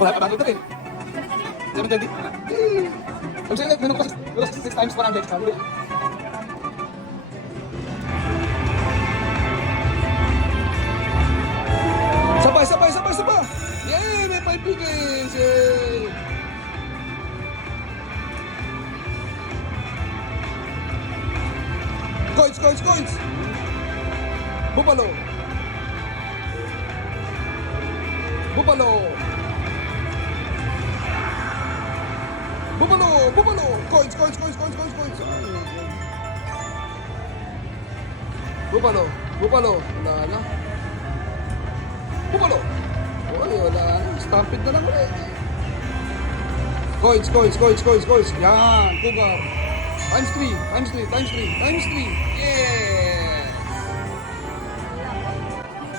Wala pa dito eh. 720. Ang sa'yo, minum ko 6 times 100. Sabay! Yay! May 5 pickings! Yay! Coins! Bupalo! Coins! Bupalo! Wala na. Bupalo! Uy, wala na. Stampede na lang ulit. Coins! Yan! Cougar! Times 3! Yay!